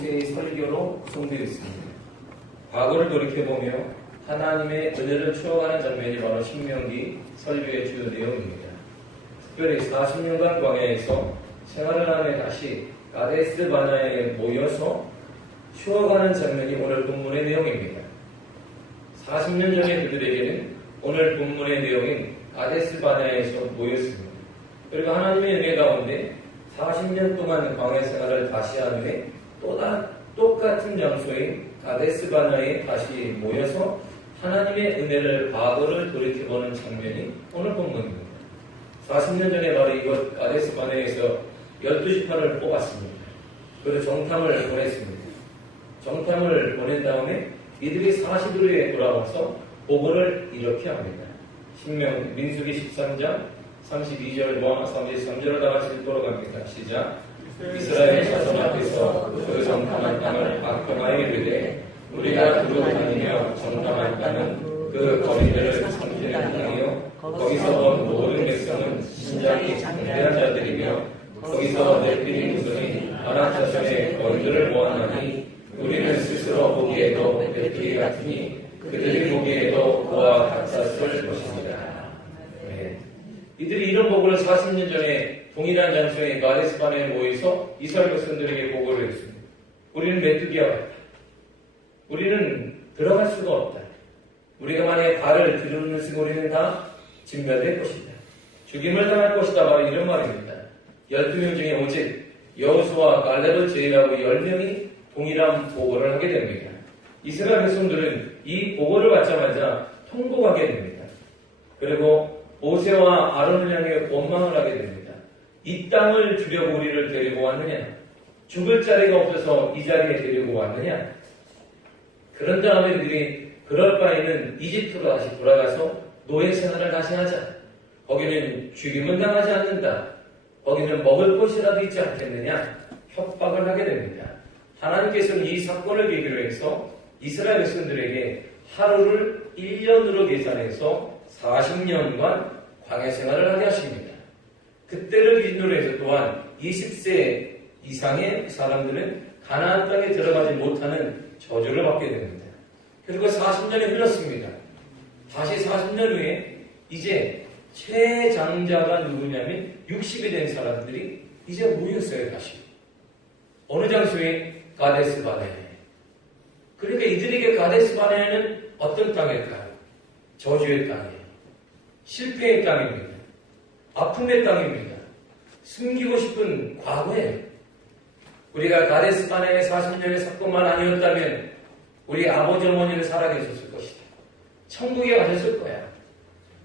모세의 설교로 구성되어 있습니다. 과거를 돌이켜보며 하나님의 은혜를 추억하는 장면이 바로 신명기 설교의 주요 내용입니다. 특별히 40년간 광야에서 생활을 하며 다시 가데스 바네아에 모여서 쉬어가는 장면이 오늘 본문의 내용입니다. 40년 전의 그들에게는 오늘 본문의 내용인 가데스 바네아에서 모였습니다. 그리고 하나님의 은혜 가운데 40년 동안 광야 생활을 다시 한 후에 똑같은 장소인 가데스 바네아에 다시 모여서 하나님의 은혜를 과거를 돌이켜보는 장면이 오늘 본문입니다. 40년 전에 바로 이곳 가데스 바네아에서 12지파를 뽑았습니다. 그리고 정탐을 보냈습니다. 정탐을 보낸 다음에 이들이 40일 후에 돌아와서 보고를 이렇게 합니다. 민수기 13장 32절과 33절을 다 같이 읽도록 합니다. 시작. 이스라엘 자손 앞에서 그 정탐한 땅을 악평하여 이르되 우리가 두루 다니며 정탐한 땅은 그 거리들을 삼키는 땅이요 거기서 온 모든 백성은 신장이 장대한 자들이며 거기서 네피림 후손이 아낙 자손의 거리들을 모았나니 우리는 스스로 보기에도 네피리 같으니 그들이 보기에도 그와 같았을 것입니다. 네. 이들이 이런 보고를 40년 전에 동일한 장소에 가데스 바네아에 모여서 이스라엘 백성들에게 보고를 했습니다. 우리는 메뚜기와 같다. 우리는 들어갈 수가 없다. 우리가 만약에 발을 들여놓으면 우리는 다 진멸될 것이다. 죽임을 당할 것이다. 바로 이런 말입니다. 12명 중에 오직 여호수아와 갈렙을 제외하고 10명이 동일한 보고를 하게 됩니다. 이스라엘 백성들은 이 보고를 받자마자 통곡하게 됩니다. 그리고 모세와 아론을 향해 원망을 하게 됩니다. 이 땅을 주려고 우리를 데리고 왔느냐? 죽을 자리가 없어서 이 자리에 데리고 왔느냐? 그런 다음에 그들이 그럴 바에는 이집트로 다시 돌아가서 노예 생활을 다시 하자. 거기는 죽임은 당하지 않는다. 거기는 먹을 것이라도 있지 않겠느냐? 협박을 하게 됩니다. 하나님께서는 이 사건을 계기로 해서 이스라엘 백성들에게 하루를 1년으로 계산해서 40년간 광야 생활을 하게 하십니다. 그때를 기준으로 해서 또한 20세 이상의 사람들은 가나안 땅에 들어가지 못하는 저주를 받게 됩니다. 그리고 40년이 흘렀습니다. 다시 40년 후에 이제 최장자가 누구냐면 60이 된 사람들이 이제 모였어요. 다시 어느 장소에? 가데스 바네아에. 그러니까 이들에게 가데스 바네아는 어떤 땅일까요? 저주의 땅이에요. 실패의 땅입니다. 아픔의 땅입니다. 숨기고 싶은 과거예요. 우리가 가데스 바네아의 40년의 사건만 아니었다면 우리 아버지 어머니는 살아계셨을 것이다. 천국에 가셨을 거야.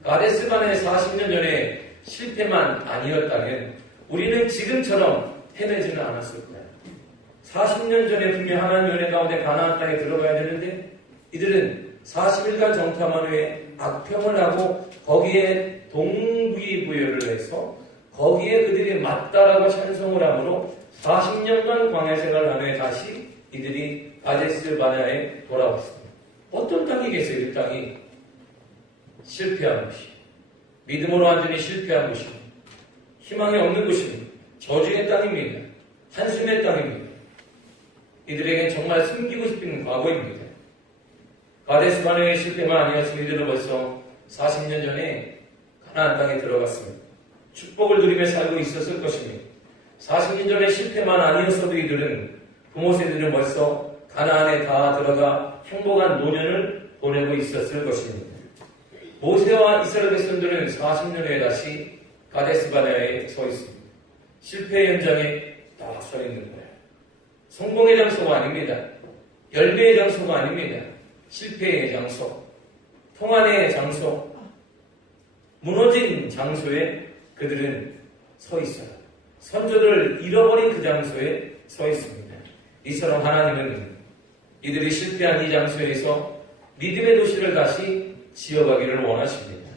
가데스 바네아의 40년 전에 실패만 아니었다면 우리는 지금처럼 헤매지는 않았을 거야. 40년 전에 분명 하나님의 은혜 가운데 가나안 땅에 들어가야 되는데 이들은 40일간 정탐한 후에 악평을 하고 거기에 동기부여를 해서 거기에 그들이 맞다라고 찬송을 하므로 40년간 광야 생활을 한 후에 다시 이들이 가데스 바네아에 돌아왔습니다. 어떤 땅이겠어요? 이 땅이 실패한 곳이, 믿음으로 완전히 실패한 곳이, 희망이 없는 곳입니다. 저주의 땅입니다. 한숨의 땅입니다. 이들에겐 정말 숨기고 싶은 과거입니다. 가데스 바네아의 실패만 아니었으면 이들은 벌써 40년 전에 가나안 땅에 들어갔습니다. 축복을 누리며 살고 있었을 것입니다. 40년 전에 실패만 아니었어도 이들은 부모 세대들은 벌써 가나안에 다 들어가 행복한 노년을 보내고 있었을 것입니다. 모세와 이스라엘 백성들은 40년 후에 다시 가데스 바네아에 서 있습니다. 실패의 현장에 딱 서 있는 거예요. 성공의 장소가 아닙니다. 열매의 장소가 아닙니다. 실패의 장소, 통한의 장소, 무너진 장소에 그들은 서 있어요. 선조를 잃어버린 그 장소에 서 있습니다. 이처럼 하나님은 이들이 실패한 이 장소에서 믿음의 도시를 다시 지어가기를 원하십니다.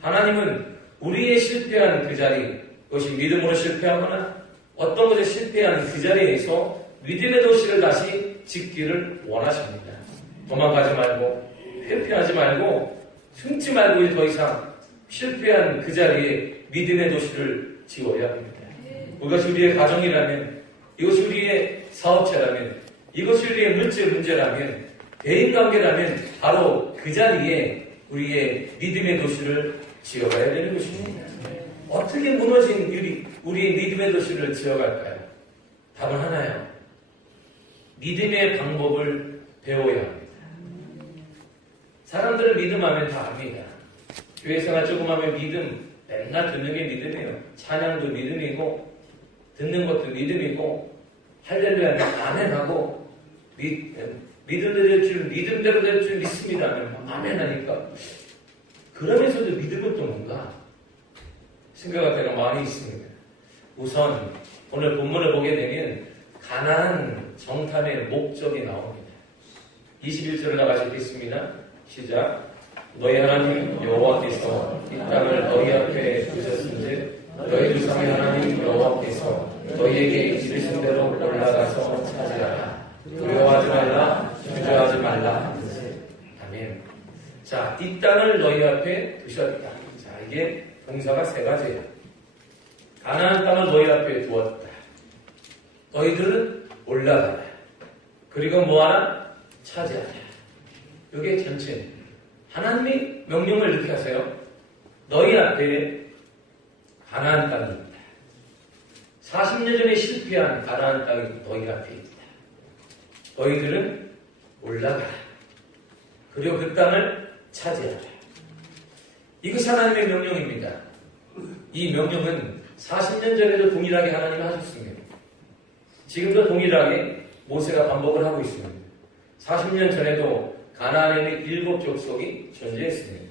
하나님은 우리의 실패한 그 자리, 그것이 믿음으로 실패하거나 어떤 것에 실패한 그 자리에서 믿음의 도시를 다시 짓기를 원하십니다. 도망가지 말고 회피하지 말고 숨지 말고 이제 더 이상 실패한 그 자리에 믿음의 도시를 지어야 합니다. 그것이 우리의 가정이라면, 이것이 우리의 사업체라면, 이것이 우리의 문제라면, 대인관계라면 바로 그 자리에 우리의 믿음의 도시를 지어가야 되는 것입니다. 어떻게 무너진 우리의 믿음의 도시를 지어갈까요? 답은 하나요. 믿음의 방법을 배워야 합니다. 사람들은 믿음하면 다 압니다. 교회 생활 조금 하면 믿음, 맨날 듣는 게 믿음이에요. 찬양도 믿음이고, 듣는 것도 믿음이고, 할렐루야는 아멘하고, 믿음대로 될 줄, 믿음대로 될 줄 믿습니다 하면 아멘 하니까, 그러면서도 믿음은 또 뭔가 생각할 때가 많이 있습니다. 우선 오늘 본문을 보게 되면 가나안 정탐의 목적이 나옵니다. 21절을 다 같이 읽겠습니다. 시작. 너희 하나님 여호와께서 이 땅을 너희 앞에 두셨은즉 너희 조상의 하나님 여호와께서 너희에게 이르신 대로 올라가서 차지하라. 두려워하지 말라, 주저하지 말라. 아멘. 자, 이 땅을 너희 앞에 두셨다. 자, 이게 동사가 세 가지예요. 가나안 땅을 너희 앞에 두었다. 너희들은 올라가라. 그리고 뭐하라? 차지하라. 이게 전체. 하나님이 명령을 이렇게 하세요. 너희 앞에 가나안 땅이 있다. 40년 전에 실패한 가나안 땅이 너희 앞에 있다. 너희들은 올라가라. 그리고 그 땅을 차지하라. 이것이 하나님의 명령입니다. 이 명령은 40년 전에도 동일하게 하나님이 하셨습니다. 지금도 동일하게 모세가 반복을 하고 있습니다. 40년 전에도 가나안에 있는 7족속이 존재했습니다.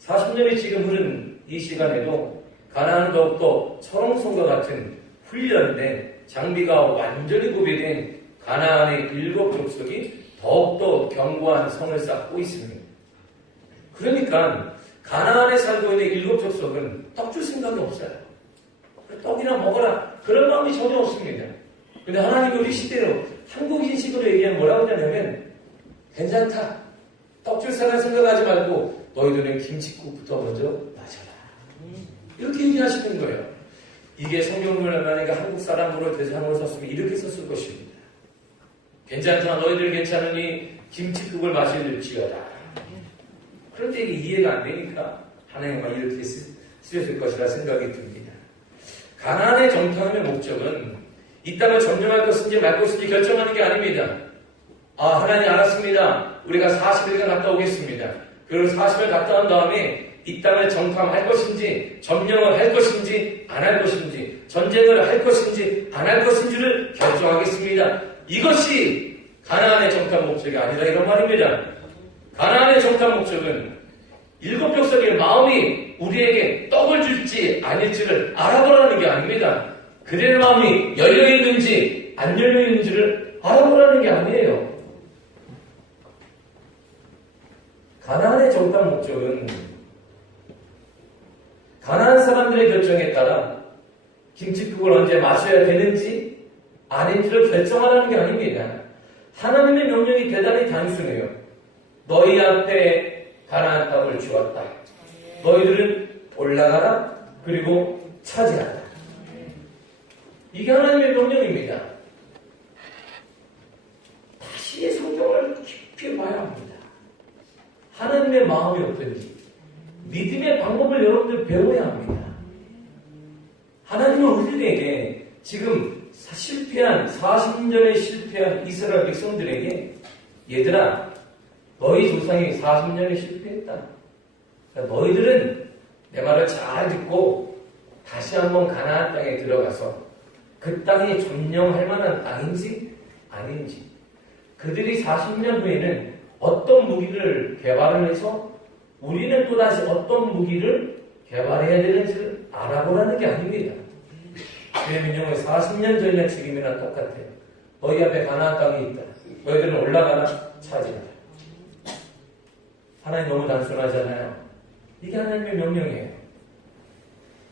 40년이 지금 흐른 이 시간에도 가나안은 더욱더 철옹성과 같은 훈련된 장비가 완전히 구비된 가나안의 7족속이 더욱더 견고한 성을 쌓고 있습니다. 그러니까 가나안에 살고 있는 7족속은 떡 줄 생각이 없어요. 떡이나 먹어라 그런 마음이 전혀 없습니다. 근데 하나님이 우리 시대로 한국인식으로 얘기하면 뭐라고 하냐면 괜찮다. 떡 줄 사람 생각하지 말고 너희들은 김칫국부터 먼저 마셔라. 이렇게 얘기하시는 거예요. 이게 성경을 만약에 한국 사람으로 대상으로 썼으면 이렇게 썼을 것입니다. 괜찮다. 너희들 괜찮으니 김칫국을 마실지어다. 그런데 이게 이해가 안 되니까 하나님과 이렇게 쓰였을 것이라 생각이 듭니다. 가나안의 정탐의 목적은 이 땅을 점령할 것인지 말 것인지 결정하는 게 아닙니다. 아, 하나님 알았습니다. 우리가 40일간 갔다 오겠습니다. 그리고 40일 갔다 온 다음에 이 땅을 정탐할 것인지, 점령을 할 것인지, 안 할 것인지, 전쟁을 할 것인지, 안 할 것인지를 결정하겠습니다. 이것이 가나안의 정탐 목적이 아니라 이런 말입니다. 가나안의 정탐 목적은 7족속의 마음이 우리에게 떡을 줄지 아닐지를 알아보라는 게 아닙니다. 그들의 마음이 열려있는지 안 열려있는지를 알아보라는 게 아니에요. 가나안의 정탐 목적은 가나안 사람들의 결정에 따라 김칫국을 언제 마셔야 되는지 아닌지를 결정하라는 게 아닙니다. 하나님의 명령이 대단히 단순해요. 너희 앞에 가나안 땅을 주었다. 너희들은 올라가라. 그리고 차지하라. 이게 하나님의 명령입니다. 다시 성경을 깊이 봐야 합니다. 하나님의 마음이 어떤지, 믿음의 방법을 여러분들 배워야 합니다. 하나님은 우리에게 지금 40년에 실패한 이스라엘 백성들에게 얘들아, 너희 조상이 40년에 실패했다. 그러니까 너희들은 내 말을 잘 듣고 다시 한번 가나안 땅에 들어가서 그 땅이 점령할 만한 땅인지 아닌지, 그들이 40년 후에는 어떤 무기를 개발을 해서 우리는 또다시 어떤 무기를 개발해야 되는지를 알아보라는 게 아닙니다. 그의 민족은 40년 전이나 지금이나 똑같아요. 너희 앞에 가나안 땅이 있다. 너희들은 올라가라, 차지하라. 하나님 너무 단순하잖아요. 이게 하나님의 명령이에요.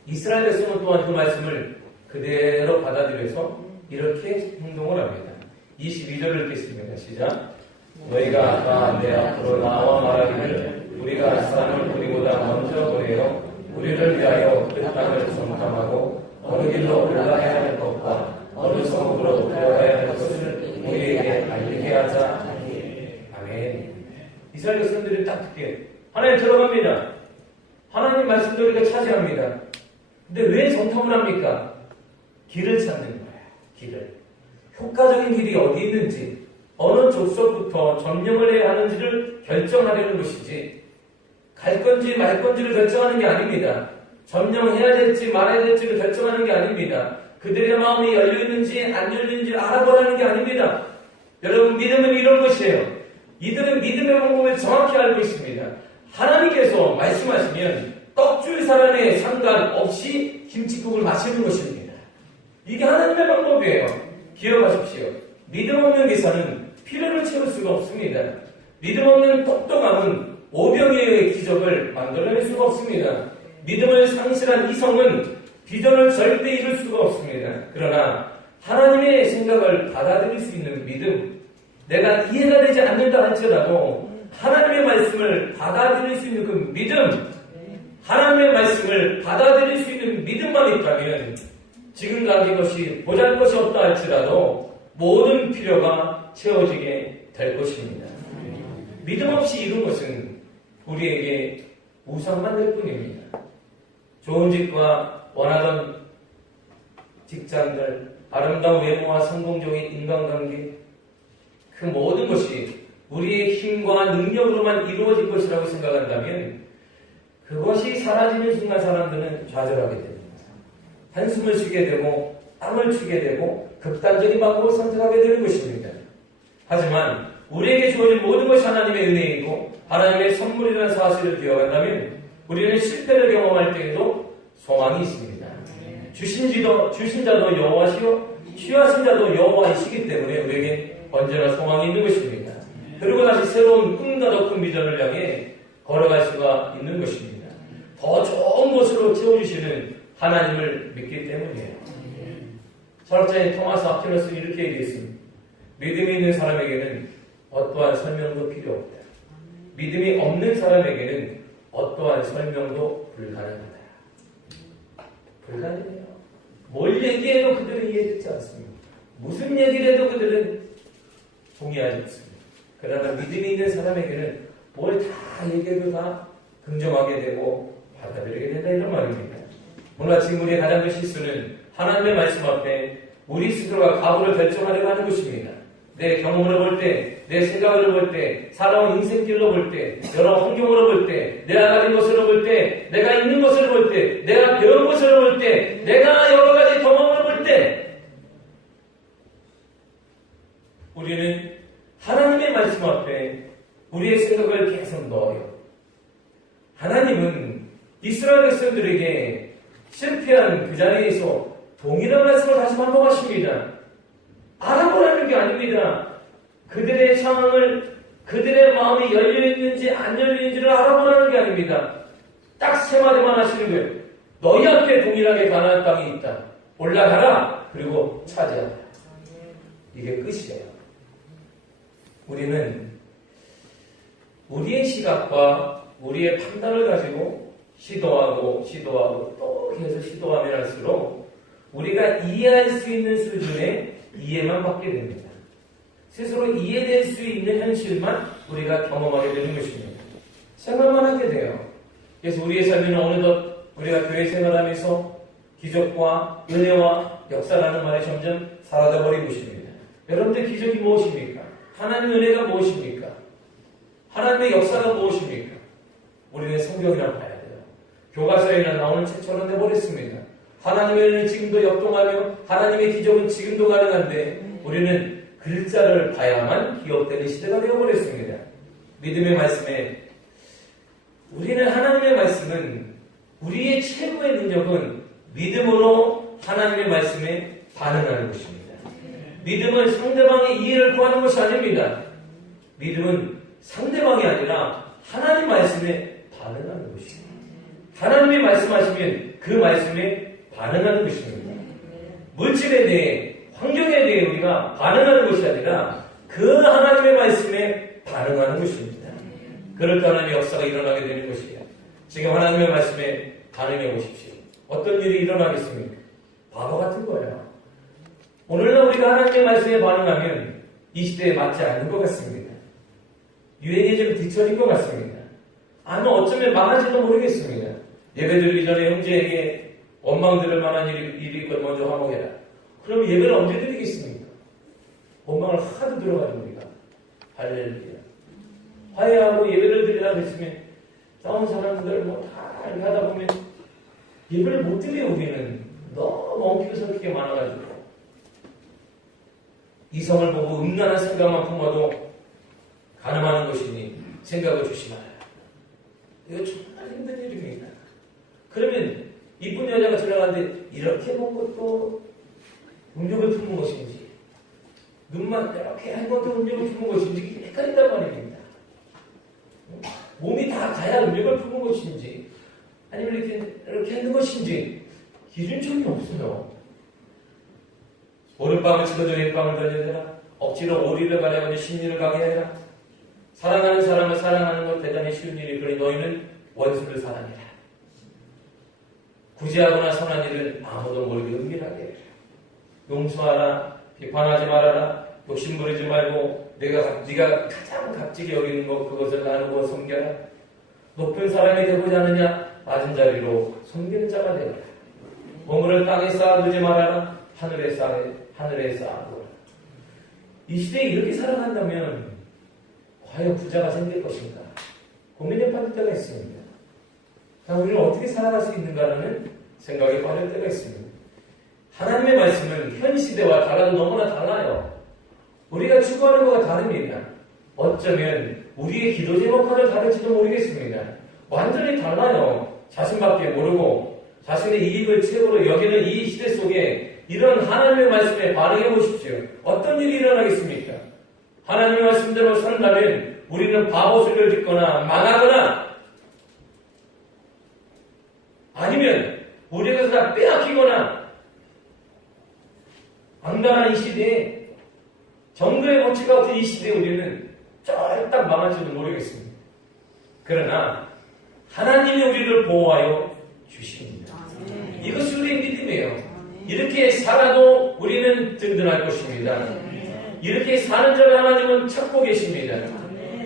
이스라엘 백성은 또한 그 말씀을 그대로 받아들여서 이렇게 행동을 합니다. 22절을 읽겠습니다. 시작. 너희가 아까 내 앞으로 나와 말하기를 우리가 사람을 우리보다 먼저 보내어 우리를 위하여 그 땅을 정탐하고 어느 길로 올라가야 할 것과 어느 성으로 들어가야 할 것을 우리에게 하자. 아멘. 이스라엘 백성들이 딱 듣게 하나님 들어갑니다. 하나님 말씀대로 우리가 차지합니다. 근데 왜 전통을 합니까? 길을 찾는 거예요. 길을. 효과적인 길이 어디 있는지, 어느 족속부터 점령을 해야 하는지를 결정하려는 것이지, 갈 건지 말 건지를 결정하는 게 아닙니다. 점령해야 될지 말아야 될지를 결정하는 게 아닙니다. 그들의 마음이 열려있는지 안 열려있는지를 알아보라는 게 아닙니다. 여러분, 믿음은 이런 것이에요. 이들은 믿음의 방법을 정확히 알고 있습니다. 하나님께서 말씀하시면 떡줄 사람에 상관없이 김치국을 마시는 것입니다. 이게 하나님의 방법이에요. 기억하십시오. 믿음 없는 기사는 필요를 채울 수가 없습니다. 믿음 없는 똑똑함은 오병이어의 기적을 만들어낼 수가 없습니다. 믿음을 상실한 이성은 비전을 절대 이룰 수가 없습니다. 그러나 하나님의 생각을 받아들일 수 있는 믿음, 내가 이해가 되지 않는다 할지라도 하나님의 말씀을 받아들일 수 있는 그 믿음, 하나님의 말씀을 받아들일 수 있는 믿음만 있다면 지금 가진 것이 보잘것이 없다 할지라도 모든 필요가 채워지게 될 것입니다. 믿음 없이 이룬 것은 우리에게 우상만 될 뿐입니다. 좋은 집과 원하던 직장들, 아름다운 외모와 성공적인 인간관계, 그 모든 것이 우리의 힘과 능력으로만 이루어질 것이라고 생각한다면 그것이 사라지는 순간 사람들은 좌절하게 됩니다. 한숨을 쉬게 되고 땀을 치게 되고 극단적인 방법을 선택하게 되는 것입니다. 하지만 우리에게 주어진 모든 것이 하나님의 은혜이고 하나님의 선물이라는 사실을 기억한다면 우리는 실패를 경험할 때에도 소망이 있습니다. 주신 자도 여호와시요 취하신 자도 여호와이시기 때문에 우리에게 언제나 소망이 있는 것입니다. 그리고 다시 새로운 꿈과 더 큰 비전을 향해 걸어갈 수가 있는 것입니다. 더 좋은 곳으로 채워주시는 하나님을 믿기 때문이에요. 철학자인 토마스 아퀴나스는 이렇게 얘기했습니다. 믿음이 있는 사람에게는 어떠한 설명도 필요 없다. 믿음이 없는 사람에게는 어떠한 설명도 불가능하다. 불가능해요. 뭘 얘기해도 그들은 이해되지 않습니다. 무슨 얘기를 해도 그들은 동의하지 않습니다. 그러나 믿음이 있는 사람에게는 뭘 다 얘기해도 다 긍정하게 되고 받아들이게 된다 이런 말입니다. 오늘 지금 우리의 가장 큰 실수는 하나님의 말씀 앞에 우리 스스로가 각오를 결정하려고 하는 것입니다. 내 경험으로 볼 때, 내 생각으로 볼 때, 살아온 인생길로 볼 때, 여러 환경으로 볼 때, 내가 가진 것으로 볼 때, 내가 있는 것으로 볼 때, 내가 배운 것으로 볼 때, 내가 여러 가지 경험을 볼 때 우리는 하나님의 말씀 앞에 우리의 생각을 계속 넣어요. 하나님은 이스라엘 백성들에게 실패한 그 자리에서 동일한 말씀을 다시 반복하십니다. 알아보라는 게 아닙니다. 그들의 상황을, 그들의 마음이 열려있는지 안 열려있는지를 알아보라는 게 아닙니다. 딱 세 마디만 하시는 거예요. 너희 앞에 동일하게 가나안 땅이 있다. 올라가라. 그리고 차지하라. 이게 끝이에요. 우리는 우리의 시각과 우리의 판단을 가지고 시도하고 또 계속 시도하면 할수록 우리가 이해할 수 있는 수준의 이해만 받게 됩니다. 스스로 이해될 수 있는 현실만 우리가 경험하게 되는 것입니다. 생각만 하게 돼요. 그래서 우리의 삶에는 어느덧 우리가 교회 생활하면서 기적과 은혜와 역사라는 말이 점점 사라져버린 것입니다. 여러분들 기적이 무엇입니까? 하나님의 은혜가 무엇입니까? 하나님의 역사가 무엇입니까? 우리는 성경이나 봐야 돼요. 교과서에나 나오는 책처럼 내버렸습니다. 하나님의 은혜는 지금도 역동하며 하나님의 기적은 지금도 가능한데 우리는 글자를 봐야만 기억되는 시대가 되어버렸습니다. 믿음의 말씀에 우리는 하나님의 말씀은 우리의 최고의 능력은 믿음으로 하나님의 말씀에 반응하는 것입니다. 믿음은 상대방의 이해를 구하는 것이 아닙니다. 믿음은 상대방이 아니라 하나님 말씀에 반응하는 것입니다. 하나님이 말씀하시면 그 말씀에 반응하는 것입니다. 물질에 대해, 환경에 대해 우리가 반응하는 것이 아니라 그 하나님의 말씀에 반응하는 것입니다. 그럴 때 하나님의 역사가 일어나게 되는 것이에요. 지금 하나님의 말씀에 반응해 보십시오. 어떤 일이 일어나겠습니까? 바보 같은 거예요. 오늘날 우리가 하나님의 말씀에 반응하면 이 시대에 맞지 않는 것 같습니다. 유행에 좀 뒤처진 것 같습니다. 아마 어쩌면 망할지도 모르겠습니다. 예배드리기 전에 형제에게 원망 들을 만한 일이 있걸 먼저 화목해라. 그럼 예배를 언제 드리겠습니까? 원망을 하도 들어가지고 우리가. 할렐루야. 화해하고 예배를 드리라고 했으면 싸운 사람들 다 이렇게 하다 보면 예배를 못 드려요. 우리는 너무 엉키고 설키게 많아가지고 이성을 보고 음란한 생각만 품어도 가늠하는 것이니 생각을 조심하라. 이거 정말 힘든 일입니다. 그러면 이쁜 여자가 지나가는데 이렇게 본 것도 음욕을 품은 것인지 눈만 이렇게 한 것도 음욕을 품은 것인지 헷갈린단 말입니다. 몸이 다 가야 음욕을 품은 것인지 아니면 이렇게 하는 것인지 기준점이 없어요. 오른밤을 치더도 왼밤을 던져대라. 억지로 오리를 가려고 심리를 가게 해라. 사랑하는 사람을 사랑하는 것 대단히 쉬운 일이 그러니 너희는 원수를 사랑해라. 구제하거나 선한 일은 아무도 모르게 은밀하게 해라. 용서하라. 비판하지 말아라. 욕심부리지 말고 네가 가장 값지게 여기는 것 그것을 나누고 섬겨라. 높은 사람이 되고자 하느냐 낮은 자리로 섬기는 자가 되라. 보물을 땅에 쌓아두지 말아라. 하늘에 쌓아두라. 이 시대에 이렇게 살아간다면 과연 부자가 생길 것인가 고민에 빠질 때가 있습니다. 우리는 어떻게 살아갈 수 있는가라는 생각에 빠질 때가 있습니다. 하나님의 말씀은 현 시대와 달라도 너무나 달라요. 우리가 추구하는 것과 다릅니다. 어쩌면 우리의 기도 제목과도 다를지도 모르겠습니다. 완전히 달라요. 자신밖에 모르고 자신의 이익을 최고로 여기는 이 시대 속에 이런 하나님의 말씀에 반응해 보십시오. 어떤 일이 일어나겠습니까? 하나님의 말씀대로 산다면 우리는 바보 소리를 듣거나 망하거나 아니면 우리에게서 다 빼앗기거나 안간한 이 시대에 정글의 법칙과 같은 이 시대에 우리는 쫄딱 망할지도 모르겠습니다. 그러나 하나님이 우리를 보호하여 주십니다. 이것이 우리의 믿음이에요. 이렇게 살아도 우리는 든든할 것입니다. 이렇게 사는 자를 하나님은 찾고 계십니다.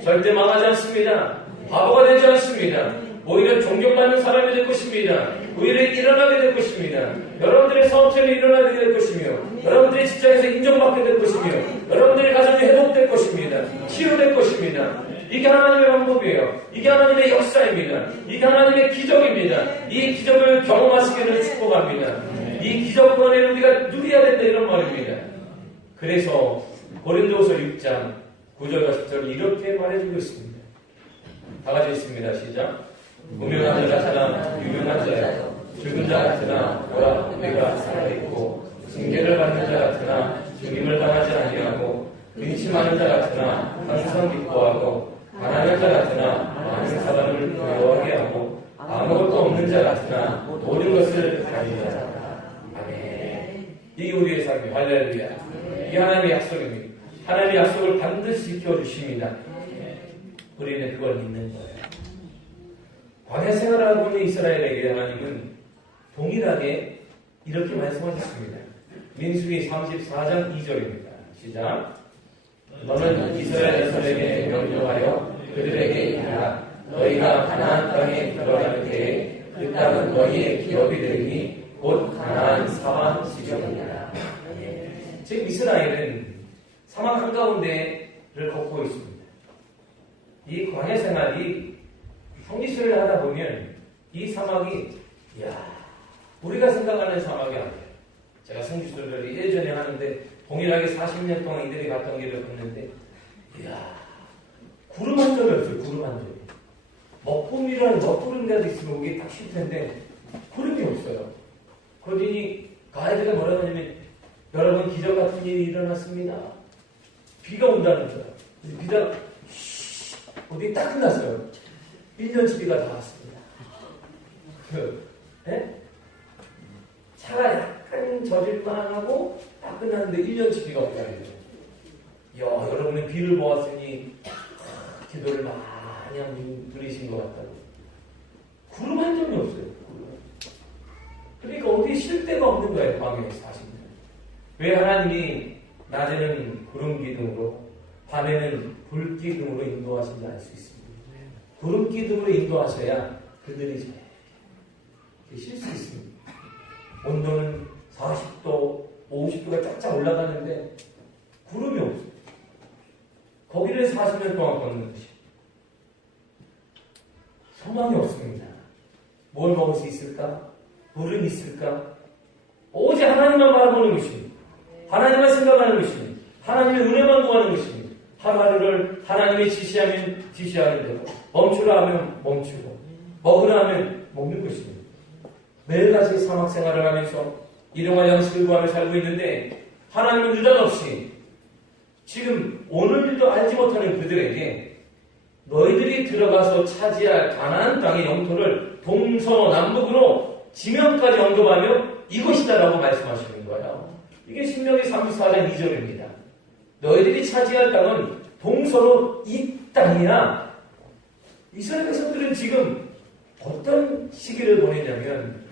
절대 망하지 않습니다. 바보가 되지 않습니다. 오히려 존경받는 사람이 될 것입니다. 오히려 일어나게 될 것입니다. 여러분들의 사업체는 일어나게 될 것이며 여러분들의 직장에서 인정받게 될 것이며 여러분들의 가정이 회복될 것입니다. 치유될 것입니다. 이게 하나님의 방법이에요. 이게 하나님의 역사입니다. 이게 하나님의 기적입니다. 이 기적을 경험하시기를 축복합니다. 이 기적권을 우리가 누려야 된다 이런 말입니다. 그래서 고린도후서 6장 9절과 10절 이렇게 말해주고 있습니다. 다 같이 있습니다. 시작. 무명한 자 같으나 유명한 자요. 죽은 자 같으나 오라 우리가 살아있고 징계를 받는 자 같으나 죽임을 당하지 아니하고 근심하는 자 같으나 항상 기뻐하고 가난한 자 같으나 많은 사람을 부유하게 하고 아무것도 없는 자 같으나 모든 것을 가진 자. 아멘. 이게 우리의 삶이에요. 할렐루야. 이게 하나님의 약속입니다. 하나님의 약속을 반드시 지켜주십니다. 우리는 그걸 믿는 거예요. 광야 생활하고 있는 이스라엘에게 하나님은 동일하게 이렇게 말씀하셨습니다. 민수기 34장 2절입니다. 시작. 너는 이스라엘 자손에게 명령하여 그들에게 이르라. 너희가 가나안 땅에 들어가는 때에 그 땅은 너희의 기업이 되리니 곧 가나안 사방 지경이라. 지금 이스라엘은 사막 한가운데를 걷고 있습니다. 이 광야 생활이 성지순례를 하다 보면 이 사막이 우리가 생각하는 사막이 아니에요. 제가 성지순례를 예전에 하는데 동일하게 40년 동안 이들이 갔던 길을 걷는데 구름 한 점이 없어요. 구름 한 점이. 먹구름이라는 먹구름이라도 있으면 오기 딱 쉴 텐데 구름이 없어요. 그러더니 가이드가 뭐라고 하냐면 여러분 기적 같은 일이 일어났습니다. 비가 온다는 거예요. 비가 어디 딱 끝났어요. 1년치 비가 다 왔습니다. 차가 약간 젖을만 하고 딱 끝났는데 1년치 비가 왔다는 거예요. 여러분은 비를 모았으니 기도를 많이 한 분이신 것 같다고. 구름 한 점이 없어요. 그러니까 어디 쉴 데가 없는 거예요. 광야에 사시는. 왜 하나님이 낮에는 구름 기둥으로, 밤에는 불 기둥으로 인도하신지 알 수 있습니다. 구름 기둥으로 인도하셔야 그들이 잘 계실 수 있습니다. 온도는 40도, 50도가 쫙쫙 올라가는데 구름이 없어요. 거기를 40년 동안 걷는 것이 소망이 없습니다. 뭘 먹을 수 있을까? 물은 있을까? 오직 하나님만 바라보는 것입니다. 하나님만 생각하는 것입니다. 하나님의 은혜만 구하는 것입니다. 하루하루를 하나님의 지시하면 지시하는 대로, 멈추라 하면 멈추고, 먹으라 하면 먹는 것입니다. 매일같이 사막 생활을 하면서 일용할 양식을 구하며 살고 있는데 하나님은 느닷없이 지금 오늘도 알지 못하는 그들에게 너희들이 들어가서 차지할 가나안 땅의 영토를 동서남북으로 지명까지 언급하며 이것이다라고 말씀하시는 거예요. 이게 신명기 34장 2절입니다. 너희들이 차지할 땅은 동서로 이 땅이야. 이스라엘 백성들은 지금 어떤 시기를 보내냐면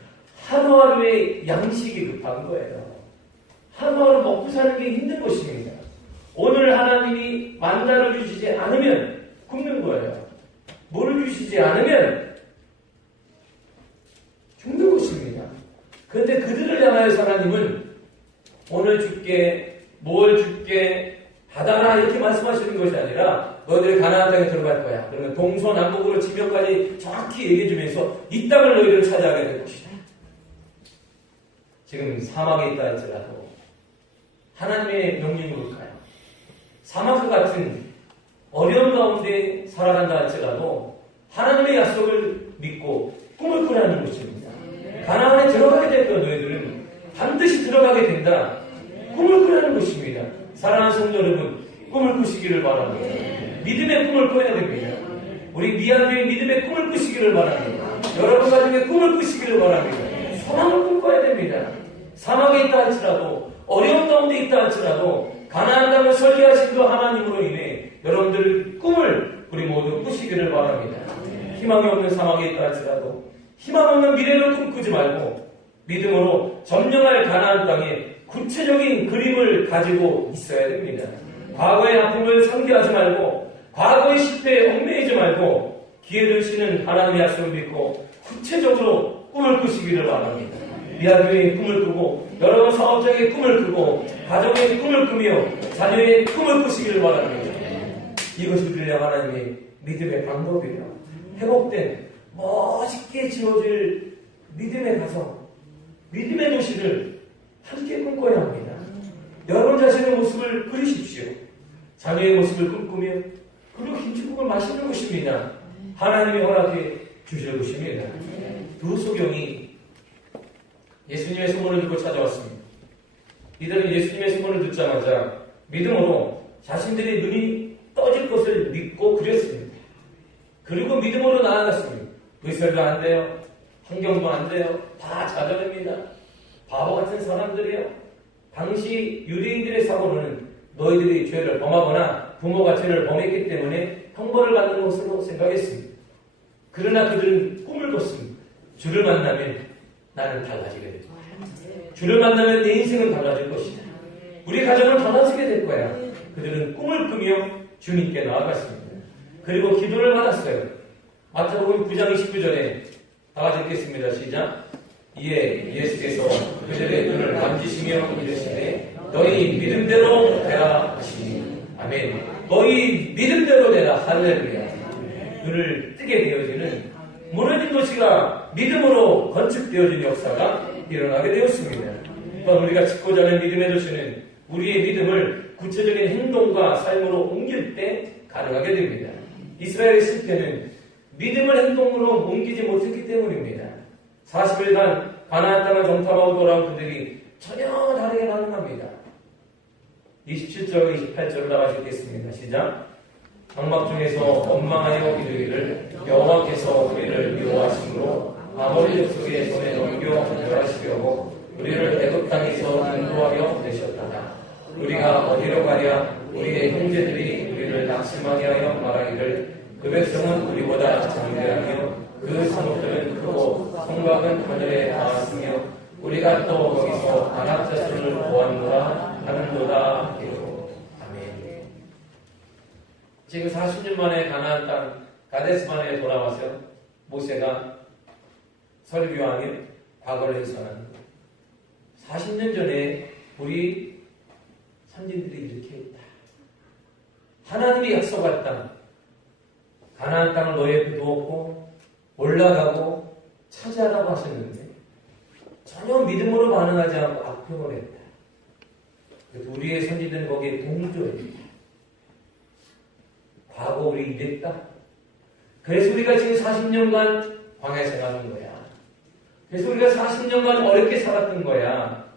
하루하루의 양식이 급한 거예요. 하루하루 먹고 사는 게 힘든 것입니다. 오늘 하나님이 만나를 주시지 않으면 굶는 거예요. 물을 주시지 않으면 죽는 것입니다. 그런데 그들을 향하여서 하나님은 오늘 줄게, 뭘 줄게, 받아라 이렇게 말씀하시는 것이 아니라 너희들이 가나안 땅에 들어갈 거야. 그러면 동서남북으로 지명까지 정확히 얘기해 주면서 이 땅을 너희들을 차지하게 될 것이다. 지금 사막에 있다 할지라도 하나님의 명령으로 가요. 사막과 같은 어려운 가운데 살아간다 할지라도 하나님의 약속을 믿고 꿈을 꾸라는 것입니다. 가나안에 들어가게 될 거야. 너희들은 반드시 들어가게 된다. 꿈을 꾸라는 것입니다. 사랑하는 성도 여러분, 꿈을 꾸시기를 바랍니다. 믿음의 꿈을 꿔야 됩니다. 우리 미안교회 믿음의 꿈을 꾸시기를 바랍니다. 여러분 가정의 꿈을 꾸시기를 바랍니다. 소망을 꿈꿔야 됩니다. 사막에 있다 할지라도, 어려운 가운데 있다 할지라도 가나안 땅을 설계하신 그 하나님으로 인해 여러분들 꿈을 우리 모두 꾸시기를 바랍니다. 희망이 없는 사막에 있다 할지라도 희망 없는 미래를 꿈꾸지 말고 믿음으로 점령할 가나안 땅에 구체적인 그림을 가지고 있어야 됩니다. 과거의 아픔을 상기하지 말고 과거의 실패에 얽매이지 말고 기회를 주시는 하나님의 약속을 믿고 구체적으로 꿈을 꾸시기를 바랍니다. 미아교회의 꿈을 꾸고 여러분 사업장의 꿈을 꾸고 가정의 꿈을 꾸며 자녀의 꿈을 꾸시기를 바랍니다. 이것이 그냥 하나님의 믿음의 방법이에요. 회복된 멋있게 지어질 믿음의 가정, 믿음의 도시를 함께 꿈꿔야 합니다. 여러분 자신의 모습을 그리십시오. 자녀의 모습을 꿈꾸며 그리고 김치국을 마시는 것입니다. 하나님이 허락해 주실 것입니다. 두 소경이 예수님의 소문을 듣고 찾아왔습니다. 이들은 예수님의 소문을 듣자마자 믿음으로 자신들의 눈이 떠질 것을 믿고 그렸습니다. 그리고 믿음으로 나아갔습니다. 의설도 안 돼요. 환경도 안 돼요. 다 좌절입니다. 바보 같은 사람들이에요. 당시 유대인들의 사고로는 너희들이 죄를 범하거나 부모가 죄를 범했기 때문에 형벌을 받는 것으로 생각했습니다. 그러나 그들은 꿈을 꿨습니다. 주를 만나면 나는 달라지게 될 거야. 주를 만나면 내 인생은 달라질 것이다. 우리 가정은 달라지게 될 거야. 그들은 꿈을 꾸며 주님께 나아갔습니다. 그리고 기도를 받았어요. 마태복음 9장 29절에 다 같이 읽겠습니다. 시작. 이에 예수께서 그들의 눈을 만지시며 이르시되 너희 믿음대로 되라 하시니 아멘. 너희 믿음대로 되라. 할렐루야. 눈을 뜨게 되어지는 무너진 도시가 믿음으로 건축되어진 역사가 일어나게 되었습니다. 또한 우리가 짓고자 하는 믿음의 도시는 우리의 믿음을 구체적인 행동과 삶으로 옮길 때 가능하게 됩니다. 이스라엘의 실패는 믿음을 행동으로 옮기지 못했기 때문입니다. 40일간 가나안 땅을 정탐하고 돌아온 그들이 전혀 다르게 반응합니다. 27절, 28절을 나가시겠습니다. 시작. 장막 중에서 원망하여 이르기를 여호와께서 우리를 미워하심으로 아모리 족속의 손에 넘겨 멸하시려고 우리를 애굽 땅에서 인도하여 내셨다가 우리가 어디로 가랴 우리의 형제들이 우리를 낙심하게 하여 말하기를 그 백성은 우리보다 장대하며 그 성읍들은 크고 성곽은 하늘에 닿았으며 우리가 또 거기서 아낙 자손을 보았노라 하는도다. 지금 40년 만에 가나안 땅 가데스바네에 돌아와서 모세가 설교하며 과거를 회상하는 거예요. 40년 전에 우리 선진들이 이렇게 했다. 하나님이 약속한 땅, 가나안 땅을 너희 앞에 두었고 올라가고 차지하라고 하셨는데 전혀 믿음으로 반응하지 않고 악평을 했다. 그래서 우리의 선지들은 거기에 동조했다. 과거 우리 이랬다. 그래서 우리가 지금 40년간 광야 생활한 거야. 그래서 우리가 40년간 어렵게 살았던 거야.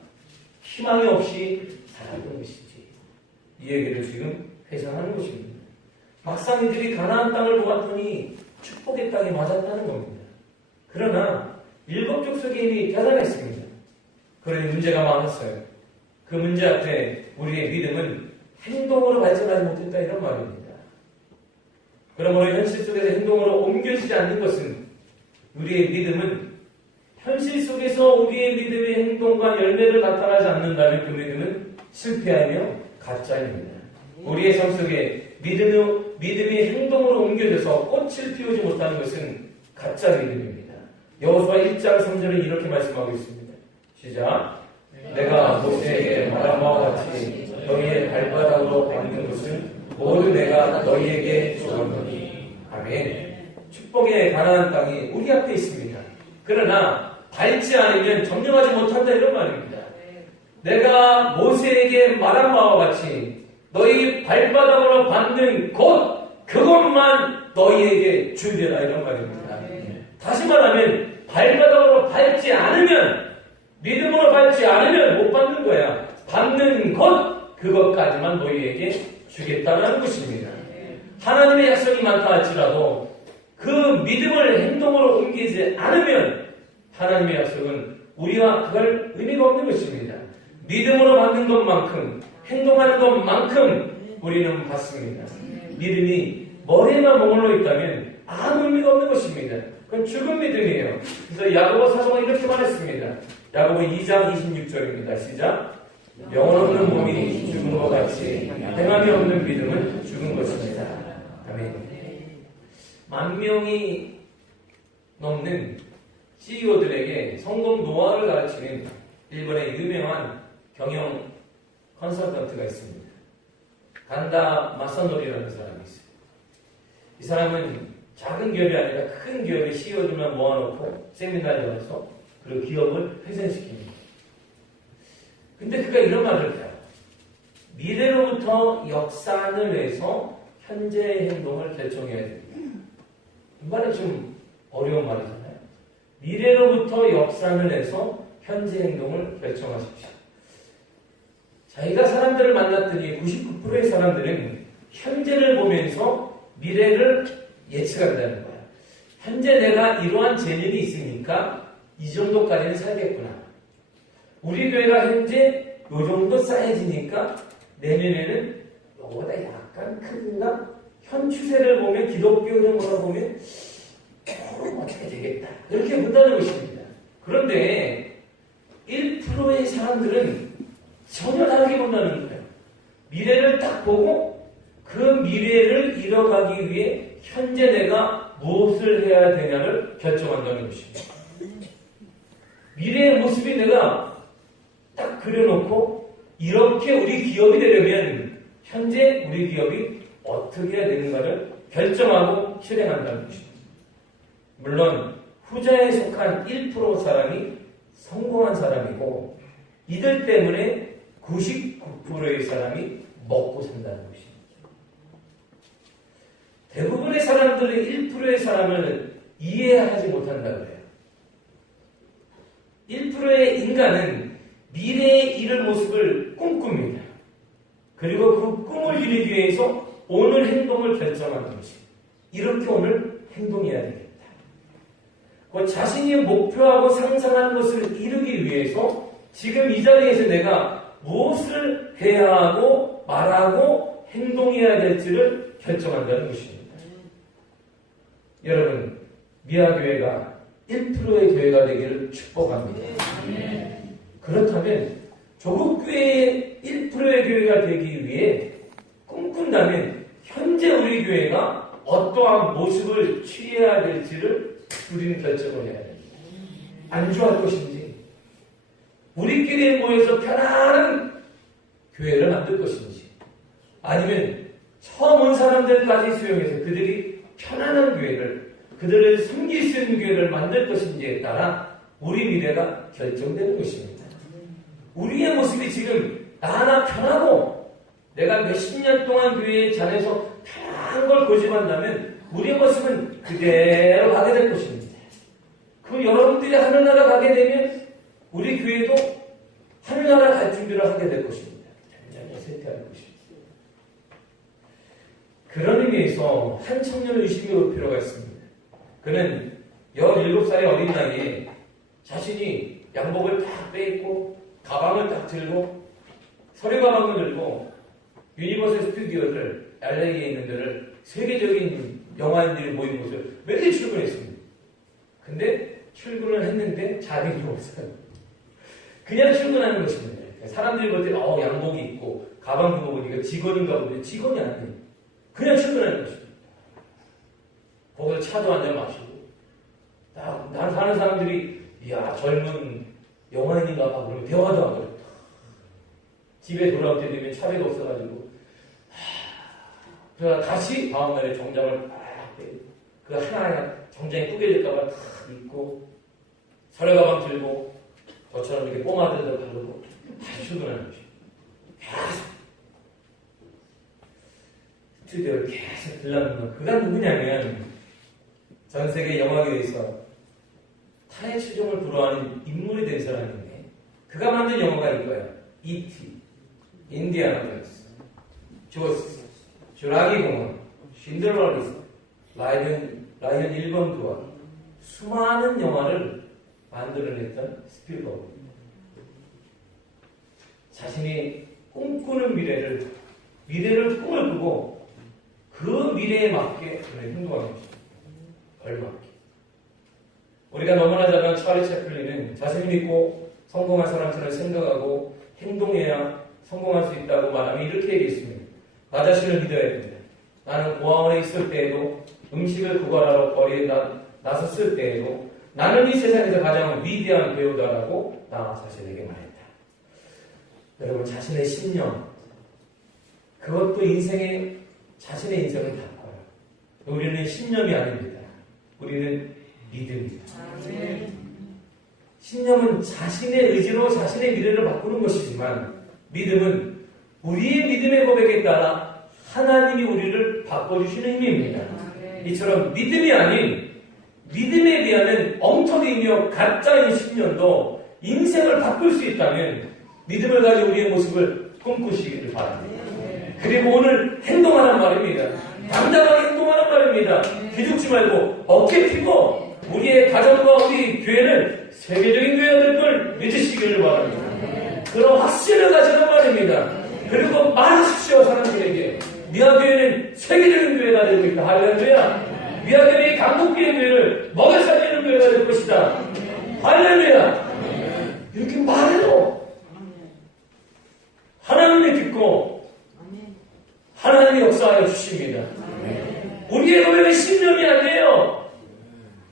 희망이 없이 살았던 것이지. 이 얘기를 지금 회상하는 것입니다. 막상 이들이 가나안 땅을 보았더니 축복의 땅이 맞았다는 겁니다. 그러나 일곱 족속이 이미 대단했습니다. 그러니 문제가 많았어요. 그 문제 앞에 우리의 믿음은 행동으로 발전하지 못했다 이런 말입니다. 그러므로 현실 속에서 행동으로 옮겨지지 않는 것은 우리의 믿음은 현실 속에서 우리의 믿음의 행동과 열매를 나타나지 않는다면 그 믿음은 실패하며 가짜입니다. 우리의 삶 속에 믿음이 행동으로 옮겨져서 꽃을 피우지 못하는 것은 가짜 믿음입니다. 여호수아 1장 3절은 이렇게 말씀하고 있습니다. 시작. 내가 모세에게 말한 바와 같이 너희의 발바닥으로 밟는 것은 모두 내가 너희에게 주었노니. 아멘. 축복의 가나안 땅이 우리 앞에 있습니다. 그러나 밟지 않으면 점령하지 못한다 이런 말입니다. 내가 모세에게 말한 바와 같이 너희 발바닥으로 밟는 곳 그것만 너희에게 주리라 이런 말입니다. 다시 말하면 발바닥으로 밟지 않으면 믿음으로 밟지 않으면 못 밟는 거야. 밟는 곳 그것까지만 너희에게 주겠다는 것입니다. 하나님의 약속이 많다 할지라도 그 믿음을 행동으로 옮기지 않으면 하나님의 약속은 우리가 그걸 의미가 없는 것입니다. 믿음으로 받는 것만큼 행동하는 것만큼 우리는 받습니다. 믿음이 머리에만 머물러 있다면 아무 의미가 없는 것입니다. 그건 죽은 믿음이에요. 그래서 야고보 사도가 이렇게 말했습니다. 야고보 2장 26절입니다. 시작. 영혼 없는 몸이 죽은 것 같이 행함이 없는 믿음은 죽은 것입니다. 아멘. 10,000명이 넘는 CEO들에게 성공 노하우를 가르치는 일본의 유명한 경영 컨설턴트가 있습니다. 간다 마사노리라는 사람이 있어요. 이 사람은 작은 기업이 아니라 큰 기업의 CEO들만 모아놓고 세미나를 열어서 그 기업을 회생시킵니다. 근데 그가 이런 말을 해요. 미래로부터 역산을 해서 현재의 행동을 결정해야 됩니다. 이 말은 좀 어려운 말이잖아요. 미래로부터 역산을 해서 현재 행동을 결정하십시오. 자기가 사람들을 만났더니 99%의 사람들은 현재를 보면서 미래를 예측한다는 거야. 현재 내가 이러한 재능이 있으니까 이 정도까지는 살겠구나. 우리 교회가 현재 이 정도 쌓여지니까 내년에는 이거보다 약간 큰가? 현 추세를 보면 기독교 정보를 보면 어떻게 되겠다. 이렇게 본다는 것입니다. 그런데 1%의 사람들은 전혀 다르게 본다는 거예요. 미래를 딱 보고 그 미래를 이뤄가기 위해 현재 내가 무엇을 해야 되냐를 결정한다는 것입니다. 미래의 모습이 내가 딱 그려놓고 이렇게 우리 기업이 되려면 현재 우리 기업이 어떻게 해야 되는가를 결정하고 실행한다는 것입니다. 물론 후자에 속한 1% 사람이 성공한 사람이고 이들 때문에 99%의 사람이 먹고 산다는 것입니다. 대부분의 사람들은 1%의 사람을 이해하지 못한다고 해요. 1%의 인간은 미래에 이를 모습을 꿈꿉니다. 그리고 그 꿈을 이루기 위해서 오늘 행동을 결정하는 것입니다. 이렇게 오늘 행동해야 되겠다. 그 자신이 목표하고 상상하는 것을 이루기 위해서 지금 이 자리에서 내가 무엇을 해야 하고 말하고 행동해야 될지를 결정한다는 것입니다. 여러분, 미아교회가 1%의 교회가 되기를 축복합니다. 그렇다면 조국교회의 1%의 교회가 되기 위해 꿈꾼다면 현재 현재 우리 교회가 어떠한 모습을 취해야 될지를 우리는 결정을 해야 됩니다. 안주할 것인지, 우리끼리 모여서 편안한 교회를 만들 것인지, 아니면 처음 온 사람들까지 수용해서 그들이 편안한 교회를, 그들을 섬길 수 있는 교회를 만들 것인지에 따라 우리 미래가 결정되는 것입니다. 우리의 모습이 지금 나 하나 편하고 내가 몇십 년 동안 교회에 잘해서 편한 걸 고집한다면 우리의 모습은 그대로 가게 될 것입니다. 그 여러분들이 하늘나라 가게 되면 우리 교회도 하늘나라 갈 준비를 하게 될 것입니다. 점점 쇠퇴할 것입니다. 그런 의미에서 한 청년을 의식해 볼 필요가 있습니다. 그는 17살의 어린 나이에 자신이 양복을 딱 빼입고 가방을 딱 들고 서류 가방을 들고 유니버설 스튜디오를 LA에 있는 데를 세계적인 영화인들이 모인 곳을 매일 출근했습니다. 근데 출근을 했는데 자리가 없어요. 그냥 출근하는 것입니다. 사람들이 볼 때 양복이 있고 가방 두고 보니까 직원인가 보는데 직원이 아니에요. 그냥 출근하는 것입니다. 거기서 차도 한잔 마시고 난 사는 사람들이 이야 젊은 영화인인가 봐 그러면 대화도 안 그래요. 집에 돌아올 때 되면 차비가 없어가지고 그래서 다시 다음날에 정장을 딱 빼고 그 하나하나 정장이 구겨질까봐 탁 입고 서류 가방 들고 저처럼 이렇게 꼬마들도 바르고 다시 출근하는 것이죠. 계속 스튜디오를 계속 들락는 거. 그가 누구냐면 전 세계 영화계에서 타의 추종을 불허하는 인물이 된 사람인데 그가 만든 영화가 이거예요. E.T. 인디아나 존스, 조스, 주라기 공원, 쉰들러 리스트, 라이언 1번 도와 수많은 영화를 만들어냈던 스필버그. 자신이 꿈꾸는 미래를 꿈을 꾸고 그 미래에 맞게 그를 행동하는 것입니다. 걸맞게. 우리가 너무나 잘 아는 찰리 채플린은 자신을 믿고 성공한 사람처럼 생각하고 행동해야 성공할 수 있다고 말하며 이렇게 얘기했습니다. 나 자신을 믿어야 됩니다. 나는 고아원에 있을 때에도 음식을 구걸하러 거리에 나섰을 때에도 나는 이 세상에서 가장 위대한 배우다라고 나 자신에게 말했다. 여러분 자신의 신념 그것도 자신의 인생을 바꿔요. 우리는 신념이 아닙니다. 우리는 믿음입니다. 신념은 자신의 의지로 자신의 미래를 바꾸는 것이지만 믿음은 우리의 믿음의 고백에 따라 하나님이 우리를 바꿔주시는 힘입니다. 이처럼 믿음이 아닌 믿음에 비하면 엉터리이며 가짜인 신념도 인생을 바꿀 수 있다면 믿음을 가지고 우리의 모습을 꿈꾸시기를 바랍니다. 그리고 오늘 행동하란 말입니다. 당당하게 행동하란 말입니다. 기죽지 말고 어깨 펴고 우리의 가정과 우리 교회는 세계적인 교회가 될 걸 믿으시기를 바랍니다. 그런 확신을 가지란 말입니다. 그리고 말하십시오 사람들에게. 미아교회는 세계적인 교회가 되고 있다. 할렐루야. 미아교회의 강국교회 교회를 먹여 살리는 교회가 될 것이다. 할렐루야. 이렇게 말해도 하나님이 듣고 하나님이 역사하여 주십니다. 우리의 고백은 신념이 아니에요.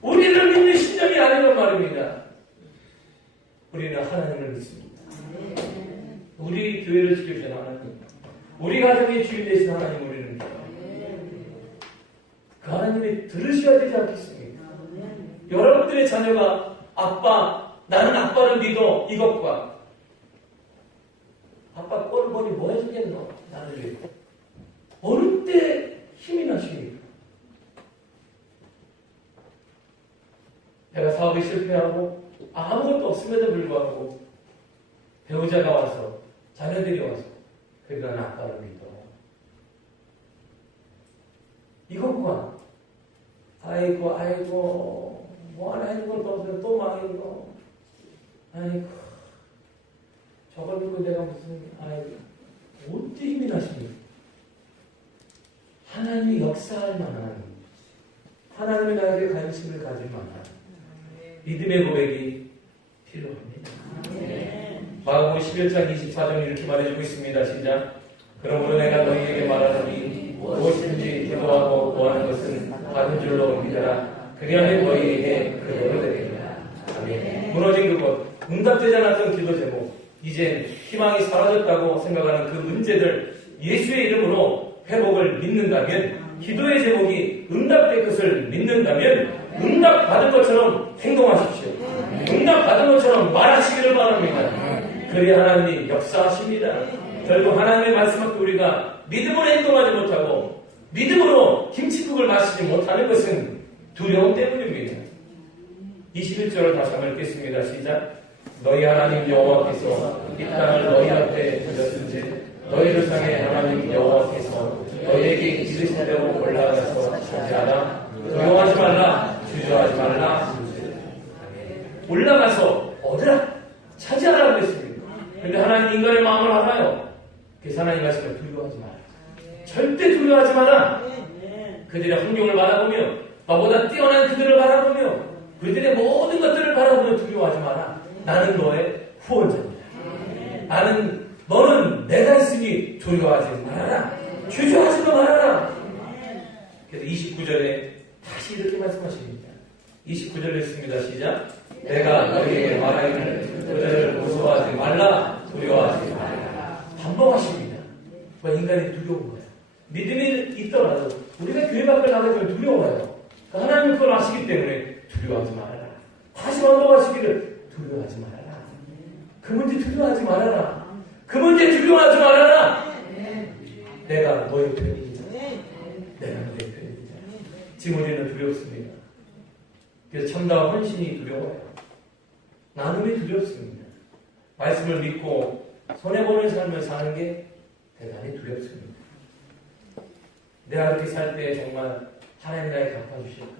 우리를 믿는 신념이 아니란 말입니다. 우리는 하나님을 믿습니다. 우리 교회를 지켜주신 하나님, 우리 가정의 주인 되신 하나님 우리는 믿습니다. 그 하나님이 들으셔야 되지 않겠습니까? 여러분들의 자녀가 아빠, 나는 아빠를 믿어 이것과 아빠 꼴을 보니 뭐 해주겠노? 나를 위해. 어느 때 힘이 나십니까? 내가 사업에 실패하고 아무것도 없음에도 불구하고 배우자가 와서 자녀들이 와서 그래도 나는 아빠를 믿어. 이것과 아이고 뭐 하나 해준 것도 없어요. 또 망이고 아이고 저걸 믿고 내가 무슨 어떻게 힘이 나십니까? 하나님이 역사할 만한 하나님의 나에게 관심을 가질 만한 믿음의 고백이 필요합니다. 마가복음 11장 24절 이렇게 말해주고 있습니다. 시작. 그러므로 내가 너희에게 말하노니 무엇인지 것은 받은 줄로 믿어라. 그리하면 너희에게 그대로 되리라. 아멘. 무너진 그것, 응답되지 않았던 기도 제목, 이젠 희망이 사라졌다고 생각하는 그 문제들 예수의 이름으로 회복을 믿는다면, 기도의 제목이 응답될 것을 믿는다면 응답 받은 것처럼 행동하십시오. 응답 받은 것처럼 말하시기를 바랍니다. 그리 하나님이 역사하십니다. 결국 하나님의 말씀 앞에 우리가 믿음으로 행동하지 못하고 믿음으로 김칫국을 마시지 못하는 것은 두려움 때문입니다. 21절을 다시 한번 읽겠습니다. 시작. 너희 하나님 여호와께서 이 땅을 너희 앞에 두셨은지 너희를 향해 하나님 여호와께서 너희에게 이르시려고 올라가서 차지하라. 두려워하지 말라. 주저하지 말라. 올라가서 얻으라. 차지하라고 했습니다. 그런데 하나님 인간의 마음을 알아요. 그래서 하나님 말씀을 두려워하지 마라. 절대 두려워하지 마라. 그들의 환경을 바라보며 나보다 뛰어난 그들을 바라보며 그들의 모든 것들을 바라보며 두려워하지 마라. 나는 너의 후원자입니다. 너는 내가 있으니 두려워하지 말아라. 주저하지도 말아라. 그래서 29절에 다시 이렇게 말씀하십니다. 29절 읽습니다. 시작. 내가 너희에게 말하기를 그들을 무서워하지 말라. 두려워하지 말라. 반복하십니다. 인간이 두려운 거예요. 믿음이 있더라도 우리가 교회 밖을 나가면 두려워요. 하나님 그걸 아시기 때문에 두려워하지 말아라. 다시 반복하시기를 두려워하지 말아라. 그 문제 두려워하지 말아라. 그 문제 두려워하지 말아라. 내가 너의 편이다. 내가 너의 편이다. 지금 우리는 두렵습니다. 그래서 참다와 헌신이 두려워요. 나눔이 두렵습니다. 말씀을 믿고 손해보는 삶을 사는 게 대단히 두렵습니다. 내가 그렇게 살 때 정말 하나님 나에게 갚아주실까?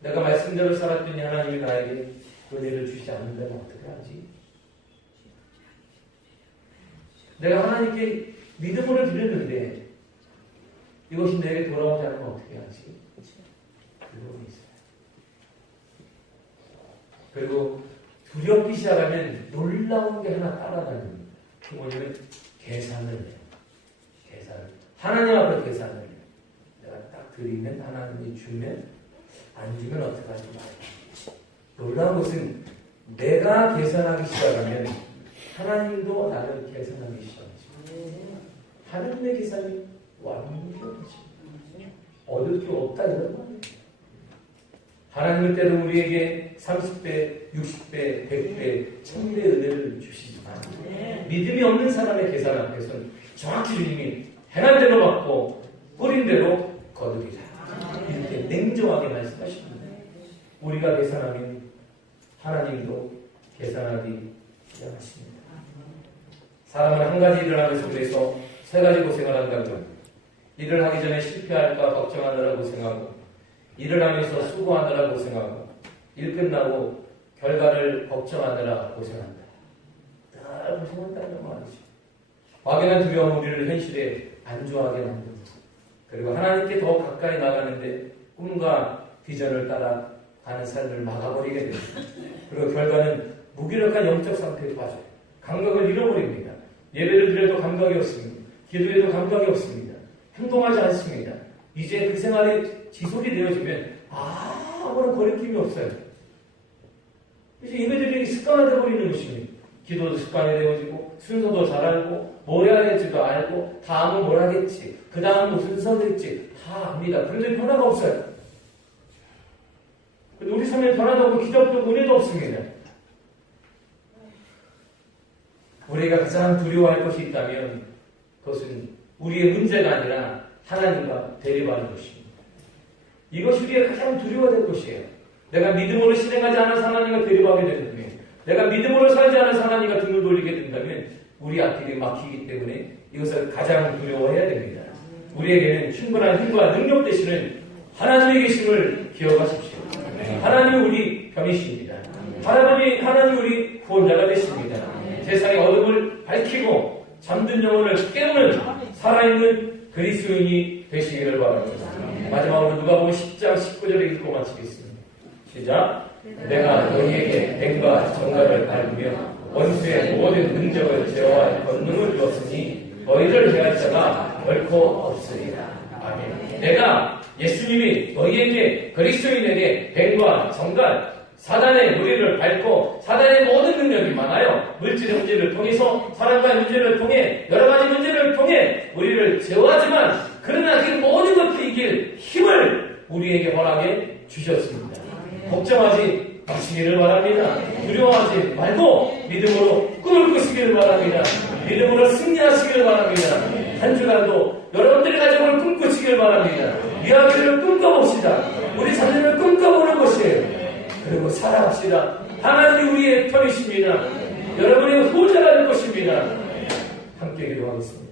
내가 말씀대로 살았더니 하나님이 나에게 은혜를 주시지 않는다면 어떻게 하지? 내가 하나님께 믿음으로 드렸는데 이것이 내게 돌아오지 않으면 어떻게 하지? 두려움이 있어요. 그리고 두렵기 시작하면 놀라운 게 하나 따라다닙니다. 그 뭐냐면 계산을 해요. 하나님 앞에 계산을 해요. 내가 딱 드리면 하나님이 주면 안 주면 어떡하지 말아요. 놀라운 것은 내가 계산하기 시작하면 하나님도 나를 계산하기 시작하죠. 하나님의 계산이 완벽하죠. 얻을 게 없다 이런 말이에요. 하나님은 때로 우리에게 30배, 60배, 100배, 1000배 은혜를 주시지만 믿음이 없는 사람의 계산 앞에서는 정확히 주님이 행한 대로 받고 뿌린 대로 거두리라. 이렇게 냉정하게 말씀하십니다. 우리가 계산하면 하나님도 계산하기 시작하십니다. 사람은 한 가지 일을 하면서 그래서 세 가지 고생을 한다면 일을 하기 전에 실패할까 걱정하느라 고생하고 일을 하면서 수고하느라 고생하고 일 끝나고 결과를 걱정하느라 고생한다. 늘 고생한다는 말이죠. 막연한 두려움 우리를 현실에 안주하게 만듭니다. 그리고 하나님께 더 가까이 나가는데 꿈과 비전을 따라 가는 삶을 막아버리게 됩니다. 그리고 결과는 무기력한 영적 상태에 빠져요. 감각을 잃어버립니다. 예배를 드려도 감각이 없습니다. 기도해도 감각이 없습니다. 행동하지 않습니다. 이제 그 생활이 지속이 되어지면 아무런 거리낌이 없어요. 이제 예배드리기 습관화되어 버리는 것입니다. 기도도 습관이 되어지고 순서도 잘 알고 뭘 해야 될지도 알고 다음은 뭘 하겠지 그 다음은 무슨 순서 될지 다 압니다. 그런데 변화가 없어요. 우리 삶에 변화도 없고 기적도 없고 은혜도 없습니다. 우리가 가장 두려워할 것이 있다면 그것은 우리의 문제가 아니라 하나님과 대립하는 것입니다. 이것이 우리가 가장 두려워할 것이에요. 내가 믿음으로 실행하지 않은 하나님과 대립하게 된다면 내가 믿음으로 살지 않은 하나님과 등을 돌리게 된다면 우리 앞길이 막히기 때문에 이것을 가장 두려워해야 됩니다. 우리에게는 충분한 힘과 능력 되시는 하나님의 계심을 기억하십시오. 하나님이 우리 편이십니다. 하나님 우리 구원자가 되십니다. 세상의 어둠을 밝히고 잠든 영혼을 깨우는 살아있는 그리스도인이 되시기를 바랍니다. 마지막으로 누가복음 10장 19절에 읽고 마치겠습니다. 시작. 내가 너희에게 뱀과 정갈을 밟으며 원수의 모든 능력을 제어할 권능을 주었으니 너희를 해할 자가 결코 없으리라. 아멘. 내가 예수님이 너희에게 그리스도인에게 뱀과 정갈 사단의 무리를 밟고 사단의 모든 능력이 많아요. 물질의 문제를 통해서 사람과의 문제를 통해 여러 가지 문제를 통해 우리를 제어하지만 그러나 그 모든 것을 이길 힘을 우리에게 허락해 주셨습니다. 걱정하지 마시기를 바랍니다. 두려워하지 말고 믿음으로 꿈을 꾸시기를 바랍니다. 믿음으로 승리하시기를 바랍니다. 한 주간도 여러분들의 가정을 꿈꾸시기를 바랍니다. 이야기를 꿈꿔봅시다. 우리 자녀를 꿈꿔보는 것이에요. 그리고 살아갑시다. 하나님이 우리의 편이십니다. 여러분의 후자가 될 것입니다. 함께 기도하겠습니다.